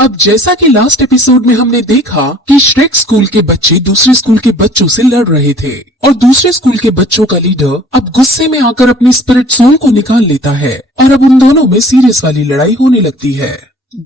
अब जैसा कि लास्ट एपिसोड में हमने देखा कि श्रेक स्कूल के बच्चे दूसरे स्कूल के बच्चों से लड़ रहे थे और दूसरे स्कूल के बच्चों का लीडर अब गुस्से में आकर अपनी स्पिरिट सोल को निकाल लेता है और अब उन दोनों में सीरियस वाली लड़ाई होने लगती है।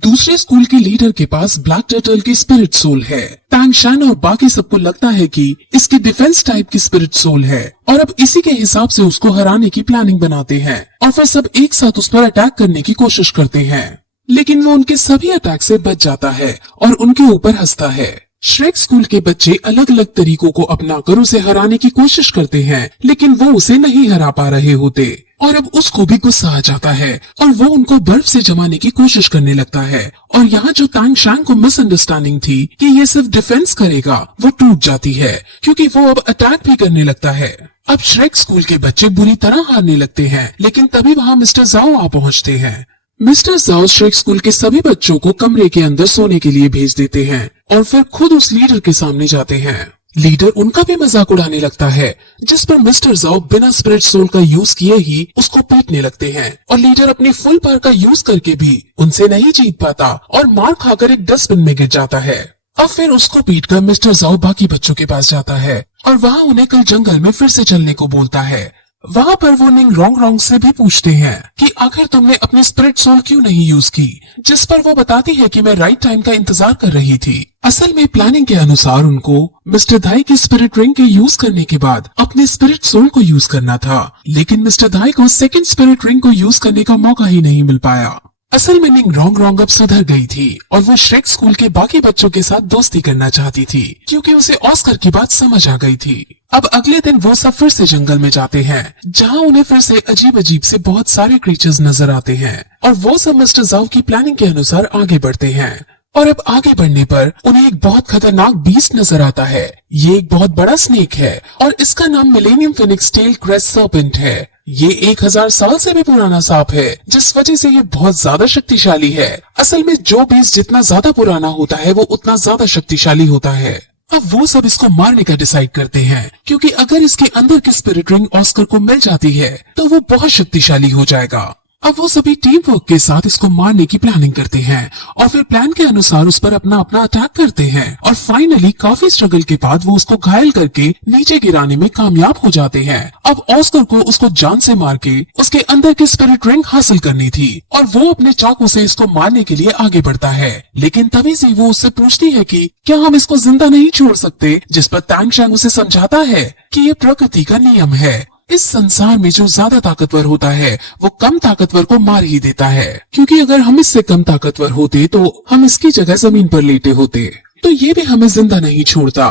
दूसरे स्कूल के लीडर के पास ब्लैक टर्टल की स्पिरिट सोल है। टैंग शैन और बाकी सबको लगता है कि इसकी डिफेंस टाइप की स्पिरिट सोल है और अब इसी के हिसाब से उसको हराने की प्लानिंग बनाते हैं और फिर सब एक साथ उस पर अटैक करने की कोशिश करते हैं, लेकिन वो उनके सभी अटैक से बच जाता है और उनके ऊपर हंसता है। श्रेक स्कूल के बच्चे अलग अलग तरीकों को अपनाकर उसे हराने की कोशिश करते हैं, लेकिन वो उसे नहीं हरा पा रहे होते और अब उसको भी गुस्सा आ जाता है और वो उनको बर्फ से जमाने की कोशिश करने लगता है। और यहाँ जो टैंग शैंग को मिसअंडरस्टैंडिंग थी कि ये सिर्फ डिफेंस करेगा, वो टूट जाती है क्योंकि वो अब अटैक भी करने लगता है। अब श्रेक स्कूल के बच्चे बुरी तरह हारने लगते हैं, लेकिन तभी वहाँ मिस्टर जाओ आ पहुँचते हैं। मिस्टर जाओ श्रेक स्कूल के सभी बच्चों को कमरे के अंदर सोने के लिए भेज देते हैं और फिर खुद उस लीडर के सामने जाते हैं। लीडर उनका भी मजाक उड़ाने लगता है, जिस पर मिस्टर जाओ बिना स्पिरिट सोल का यूज किए ही उसको पीटने लगते हैं और लीडर अपनी फुल पावर का यूज करके भी उनसे नहीं जीत पाता और मार खाकर एक डस्टबिन में गिर जाता है। अब फिर उसको पीटकर मिस्टर जाओ बाकी बच्चों के पास जाता है और वहाँ उन्हें कल जंगल में फिर से चलने को बोलता है। वहाँ पर वो निंग रोंग से भी पूछते हैं कि आखिर तुमने अपनी स्पिरिट सोल क्यों नहीं यूज की, जिस पर वो बताती है कि मैं राइट टाइम का इंतजार कर रही थी। असल में प्लानिंग के अनुसार उनको मिस्टर धाई की स्पिरिट रिंग के यूज करने के बाद अपने स्पिरिट सोल को यूज करना था, लेकिन मिस्टर धाई को सेकंड स्पिरिट रिंग को यूज करने का मौका ही नहीं मिल पाया। असल में निंग रोंग अब सुधर गई थी और वो श्रेक स्कूल के बाकी बच्चों के साथ दोस्ती करना चाहती थी क्योंकि उसे ऑस्कर की बात समझ आ गई थी। अब अगले दिन वो सब फिर से जंगल में जाते हैं, जहाँ उन्हें फिर से अजीब अजीब से बहुत सारे क्रीचर्स नजर आते हैं और वो सब मिस्टर जाओ की प्लानिंग के अनुसार आगे बढ़ते हैं। और अब आगे बढ़ने पर उन्हें एक बहुत खतरनाक बीस्ट नजर आता है। ये एक बहुत बड़ा स्नेक है और इसका नाम millennium phoenix tail crest serpent है। ये 1000 साल से भी पुराना सांप है, जिस वजह से ये बहुत ज्यादा शक्तिशाली है। असल में जो बीस्ट जितना ज्यादा पुराना होता है वो उतना ज्यादा शक्तिशाली होता है। अब वो सब इसको मारने का डिसाइड करते हैं क्योंकि अगर इसके अंदर की स्पिरिट रिंग ऑस्कर को मिल जाती है तो वो बहुत शक्तिशाली हो जाएगा। अब वो सभी टीम वर्क के साथ इसको मारने की प्लानिंग करते हैं और फिर प्लान के अनुसार उस पर अपना अटैक करते हैं और फाइनली काफी स्ट्रगल के बाद वो उसको घायल करके नीचे गिराने में कामयाब हो जाते हैं। अब ऑस्कर को उसको जान से मार के उसके अंदर की स्पिरिट रिंग हासिल करनी थी और वो अपने चाकू से इसको मारने के लिए आगे बढ़ता है, लेकिन तभी से वो उससे पूछती है कि क्या हम इसको जिंदा नहीं छोड़ सकते, जिस पर टैंग शैंग उसे समझाता है कि ये प्रकृति का नियम है। इस संसार में जो ज्यादा ताकतवर होता है वो कम ताकतवर को मार ही देता है, क्योंकि अगर हम इससे कम ताकतवर होते तो हम इसकी जगह जमीन पर लेटे होते, तो ये भी हमें जिंदा नहीं छोड़ता।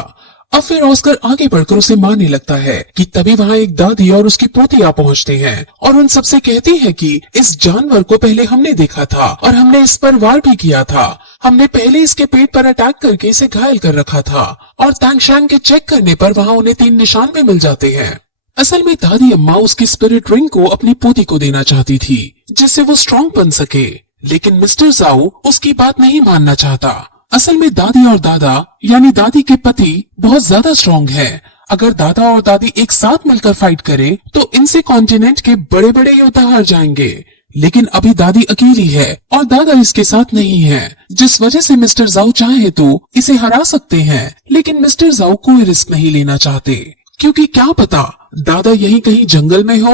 अब फिर ऑस्कर आगे बढ़कर उसे मारने लगता है कि तभी वहाँ एक दादी और उसकी पोती आ पहुँचते हैं और उन सबसे कहती है कि इस जानवर को पहले हमने देखा था और हमने इस पर वार भी किया था। हमने पहले इसके पेट पर अटैक करके इसे घायल कर रखा था और टैंग शैंग के चेक करने पर वहाँ उन्हें 3 निशान भी मिल जाते हैं। असल में दादी अम्मा उसकी स्पिरिट रिंग को अपनी पोती को देना चाहती थी जिससे वो स्ट्रॉन्ग बन सके, लेकिन मिस्टर जाओ उसकी बात नहीं मानना चाहता। असल में दादी और दादा यानी दादी के पति बहुत ज्यादा स्ट्रॉन्ग है। अगर दादा और दादी एक साथ मिलकर फाइट करे तो इनसे कॉन्टिनेंट के बड़े बड़े योद्धा हार जाएंगे, लेकिन अभी दादी अकेली है और दादा इसके साथ नहीं है, जिस वजह से मिस्टर जाओ चाहे तो इसे हरा सकते हैं, लेकिन मिस्टर जाओ कोई रिस्क नहीं लेना चाहते क्योंकि क्या पता दादा यहीं कहीं जंगल में हो।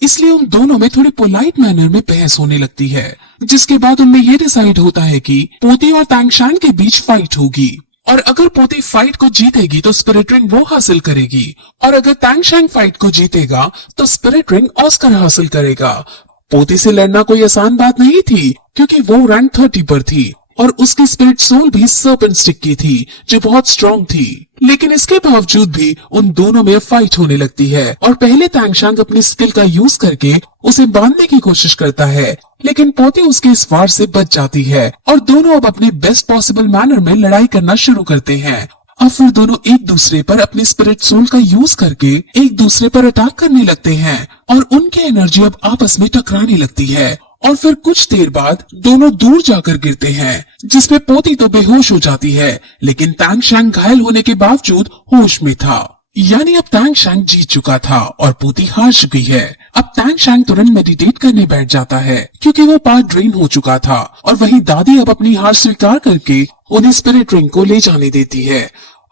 इसलिए उन दोनों में थोड़ी पोलाइट मैनर में बहस होने लगती है, जिसके बाद उनमें ये डिसाइड होता है कि पोती और टैंग शैंग के बीच फाइट होगी और अगर पोती फाइट को जीतेगी तो स्पिरिट रिंग वो हासिल करेगी और अगर टैंग शैंग फाइट को जीतेगा तो स्पिरिट रिंग ऑस्कर हासिल करेगा। पोती से लड़ना कोई आसान बात नहीं थी क्योंकि वो रैंक 30 पर थी और उसकी स्पिरिट सोल भी सर्पेंट स्टिक की थी जो बहुत स्ट्रॉन्ग थी, लेकिन इसके बावजूद भी उन दोनों में फाइट होने लगती है और पहले टैंग शैंग अपनी स्किल का यूज करके उसे बांधने की कोशिश करता है, लेकिन पोती उसके इस वार से बच जाती है और दोनों अब अपने बेस्ट पॉसिबल मैनर में लड़ाई करना शुरू करते हैं। अब फिर दोनों एक दूसरे पर अपनी स्पिरिट सोल का यूज करके एक दूसरे पर अटैक करने लगते हैं और उनकी एनर्जी अब आपस में टकराने लगती है और फिर कुछ देर बाद दोनों दूर जाकर गिरते हैं, जिसमें पोती तो बेहोश हो जाती है, लेकिन टैंग शैंग घायल होने के बावजूद होश में था। यानी अब तैंग शैंग जीत चुका था और पूती हार चुकी है। अब तैंग शैंग तुरंत मेडिटेट करने बैठ जाता है क्योंकि वो पार्ट ड्रेन हो चुका था। और वही दादी अब अपनी हार स्वीकार करके उन्हें स्पिरिट रिंग को ले जाने देती है।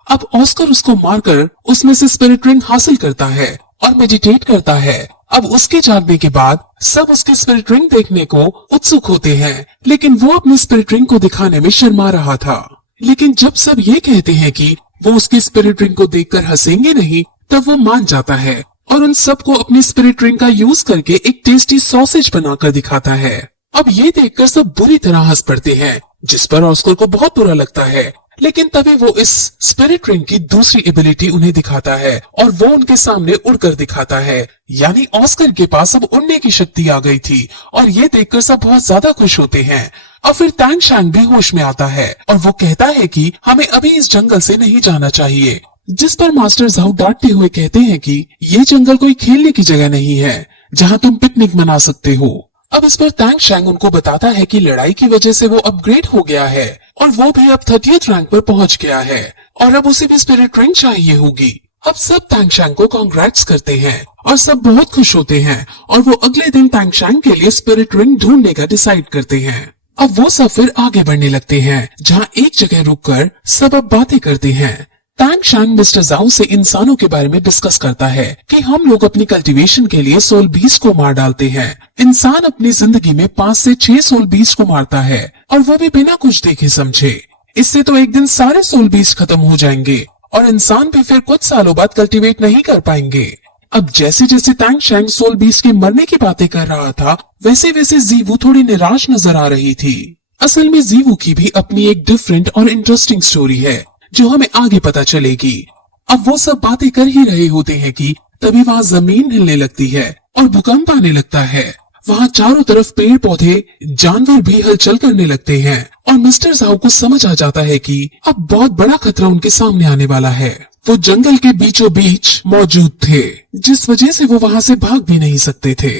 अब ऑस्कर उसको मारकर उसमें से स्पिरिट रिंग हासिल करता है और मेडिटेट करता है। अब उसके जागने के बाद सब उसके स्पिरिट रिंग देखने को उत्सुक होते हैं, लेकिन वो अपनी स्पिरिट रिंग को दिखाने में शर्मा रहा था। लेकिन जब सब ये कहते हैं कि वो उसकी स्पिरिट रिंग को देखकर हंसेंगे नहीं, तब वो मान जाता है और उन सबको अपनी स्पिरिट रिंग का यूज करके एक टेस्टी सॉसेज बनाकर दिखाता है। अब ये देखकर सब बुरी तरह हंस पड़ते हैं, जिस पर ऑस्कर को बहुत बुरा लगता है। लेकिन तभी वो इस स्पिरिट रिंग की दूसरी एबिलिटी उन्हें दिखाता है और वो उनके सामने उड़कर दिखाता है। यानी ऑस्कर के पास अब उड़ने की शक्ति आ गई थी और ये देखकर सब बहुत ज्यादा खुश होते हैं। और फिर तैंग शैंग भी होश में आता है और वो कहता है कि हमें अभी इस जंगल से नहीं जाना चाहिए। जिस पर मास्टर झाओ डांटते हुए कहते हैं कि ये जंगल कोई खेलने की जगह नहीं है जहाँ तुम पिकनिक मना सकते हो। अब इस पर तैंग शैंग उनको बताता है कि लड़ाई की वजह से वो अपग्रेड हो गया है और वो भी अब 30th रैंक पर पहुंच गया है और अब उसे भी स्पिरिट रिंग चाहिए होगी। अब सब तैंग शैंग को कांग्रेट्स करते हैं और सब बहुत खुश होते हैं और वो अगले दिन तैंग शैंग के लिए स्पिरिट रिंग ढूंढने का डिसाइड करते हैं। अब वो सब फिर आगे बढ़ने लगते हैं, जहाँ एक जगह रुककर सब अब बातें करते हैं। तैंग शैंग मिस्टर झाओ से इंसानों के बारे में डिस्कस करता है कि हम लोग अपनी कल्टीवेशन के लिए सोल बीस्ट को मार डालते हैं। इंसान अपनी जिंदगी में 5 से 6 सोल बीस्ट को मारता है और वो भी बिना कुछ देखे समझे। इससे तो एक दिन सारे सोल बीस्ट खत्म हो जाएंगे और इंसान भी फिर कुछ सालों बाद कल्टीवेट नहीं कर पाएंगे। अब जैसे जैसे तैंग शैंग सोल बीस्ट के मरने की बातें कर रहा था, वैसे वैसे जीवू थोड़ी निराश नजर आ रही थी। असल में जीवू की भी अपनी एक डिफरेंट और इंटरेस्टिंग स्टोरी है जो हमें आगे पता चलेगी। अब वो सब बातें कर ही रहे होते हैं कि तभी वहाँ जमीन हिलने लगती है और भूकंप आने लगता है। वहाँ चारों तरफ पेड़ पौधे जानवर भी हलचल करने लगते हैं और मिस्टर झाओ को समझ आ जाता है कि अब बहुत बड़ा खतरा उनके सामने आने वाला है। वो जंगल के बीचों बीच मौजूद थे, जिस वजह से वो वहाँ से भाग भी नहीं सकते थे।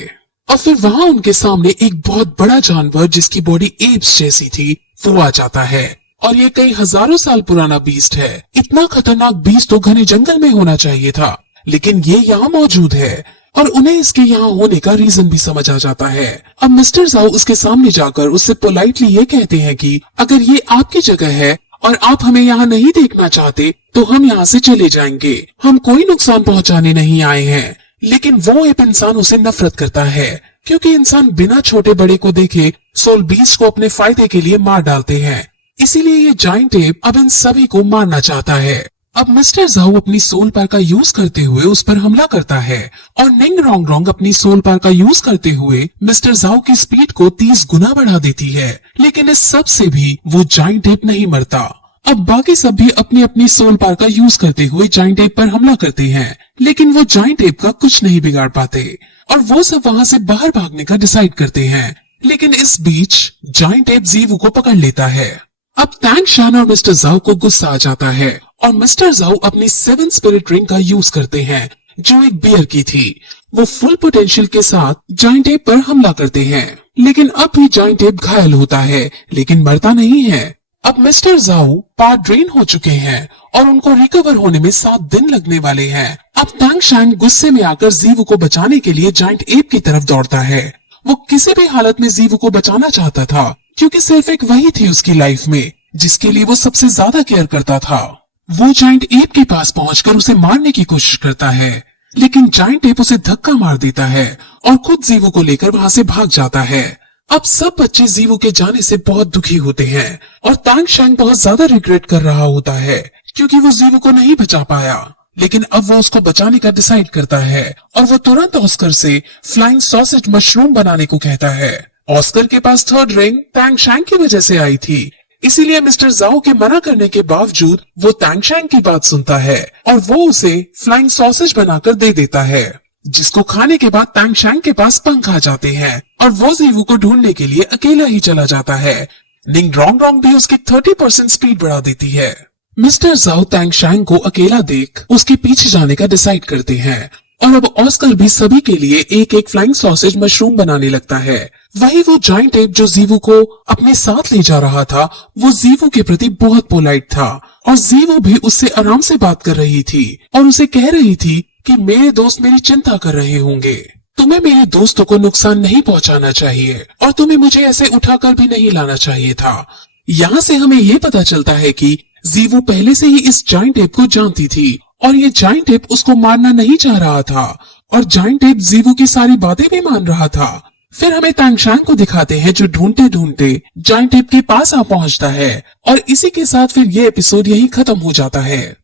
और फिर वहाँ उनके सामने एक बहुत बड़ा जानवर जिसकी बॉडी एप्स जैसी थी वो आ जाता है और ये कई हजारों साल पुराना बीस्ट है। इतना खतरनाक बीस्ट तो घने जंगल में होना चाहिए था, लेकिन ये यहाँ मौजूद है और उन्हें इसके यहाँ होने का रीजन भी समझ आ जाता है। अब मिस्टर झाओ उसके सामने जाकर उससे पोलाइटली ये कहते हैं कि अगर ये आपकी जगह है और आप हमें यहाँ नहीं देखना चाहते तो हम यहाँ से चले जाएंगे। हम कोई नुकसान पहुँचाने नहीं आए हैं। लेकिन वो एक इंसानों से नफरत करता है क्योंकि इंसान बिना छोटे बड़े को देखे सोल बीस्ट को अपने फायदे के लिए मार डालते हैं। इसीलिए ये जाइंट एप अब इन सभी को मारना चाहता है। अब मिस्टर झाओ अपनी सोल पावर का यूज करते हुए उस पर हमला करता है और निंग रोंग रोंग अपनी सोल पावर का यूज करते हुए मिस्टर झाओ की स्पीड को 30 गुना बढ़ा देती है। लेकिन इस सब से भी वो जाइंट एप नहीं मरता। अब बाकी सब भी अपनी अपनी सोल पावर का यूज करते हुए जाइंट एप पर हमला करते हैं, लेकिन वो जाइंट एप का कुछ नहीं बिगाड़ पाते और वो सब वहाँ से बाहर भागने का डिसाइड करते हैं। लेकिन इस बीच जाइंट एप जीवू को पकड़ लेता है। अब तैंग शैंग और मिस्टर झाओ को गुस्सा आ जाता है और मिस्टर झाओ अपनी 7 स्पिरिट रिंग का यूज करते हैं जो एक बियर की थी। वो फुल पोटेंशियल के साथ जाइंट एप पर हमला करते हैं, लेकिन अब भी जाइंट एप घायल होता है लेकिन मरता नहीं है। अब मिस्टर झाओ पार्ट ड्रेन हो चुके हैं और उनको रिकवर होने में 7 दिन लगने वाले हैं। अब तैंग शैंग गुस्से में आकर जीवू को बचाने के लिए जाइंट एप की तरफ दौड़ता है। वो किसी भी हालत में जीवू को बचाना चाहता था क्योंकि सिर्फ एक वही थी उसकी लाइफ में जिसके लिए वो सबसे ज्यादा केयर करता था। वो जाइंट एप के पास पहुंचकर उसे मारने की कोशिश करता है, लेकिन जाइंट एप उसे धक्का मार देता है और खुद जीवू को लेकर वहाँ से भाग जाता है। अब सब बच्चे जीवू के जाने से बहुत दुखी होते हैं और तैंग शैंग बहुत ज्यादा रिग्रेट कर रहा होता है क्योंकि वो जीवू को नहीं बचा पाया। लेकिन अब वो उसको बचाने का डिसाइड करता है और वो तुरंत ऑस्कर से फ्लाइंग सॉसेज मशरूम बनाने को कहता है। ऑस्कर के पास 3rd रिंग तैंग शैंग की वजह से आई थी, इसीलिए मिस्टर झाओ के मना करने के बावजूद वो तैंग शैंग की बात सुनता है और वो उसे फ्लाइंग सॉसेज बनाकर दे देता है, जिसको खाने के बाद तैंग शैंग के पास पंख आ जाते हैं और वो जीवू को ढूंढने के लिए अकेला ही चला जाता है। निंग रोंग रोंग भी उसकी 30% स्पीड बढ़ा देती है। मिस्टर झाओ तैंग शैंग को अकेला देख उसके पीछे जाने का डिसाइड करते हैं और अब ऑस्कर भी सभी के लिए एक एक फ्लाइंग सॉसेज मशरूम बनाने लगता है। वही वो जाइंट एप जो जीवू को अपने साथ ले जा रहा था, वो जीवू के प्रति बहुत पोलाइट था और जीवू भी उससे आराम से बात कर रही थी और उसे कह रही थी कि मेरे दोस्त मेरी चिंता कर रहे होंगे। तुम्हें मेरे दोस्तों को नुकसान नहीं पहुंचाना चाहिए और तुम्हें मुझे ऐसे उठाकर भी नहीं लाना चाहिए था। यहाँ से हमें ये पता चलता है कि जीवू पहले से ही इस जाइंट एप को जानती थी और ये जाइंट एप उसको मारना नहीं चाह रहा था और जाइंट एप जीवू की सारी बातें भी मान रहा था। फिर हमें तांगशांग को दिखाते हैं जो ढूंढते ढूंढते जाइंट एप के पास आ पहुंचता है और इसी के साथ फिर ये एपिसोड यही खत्म हो जाता है।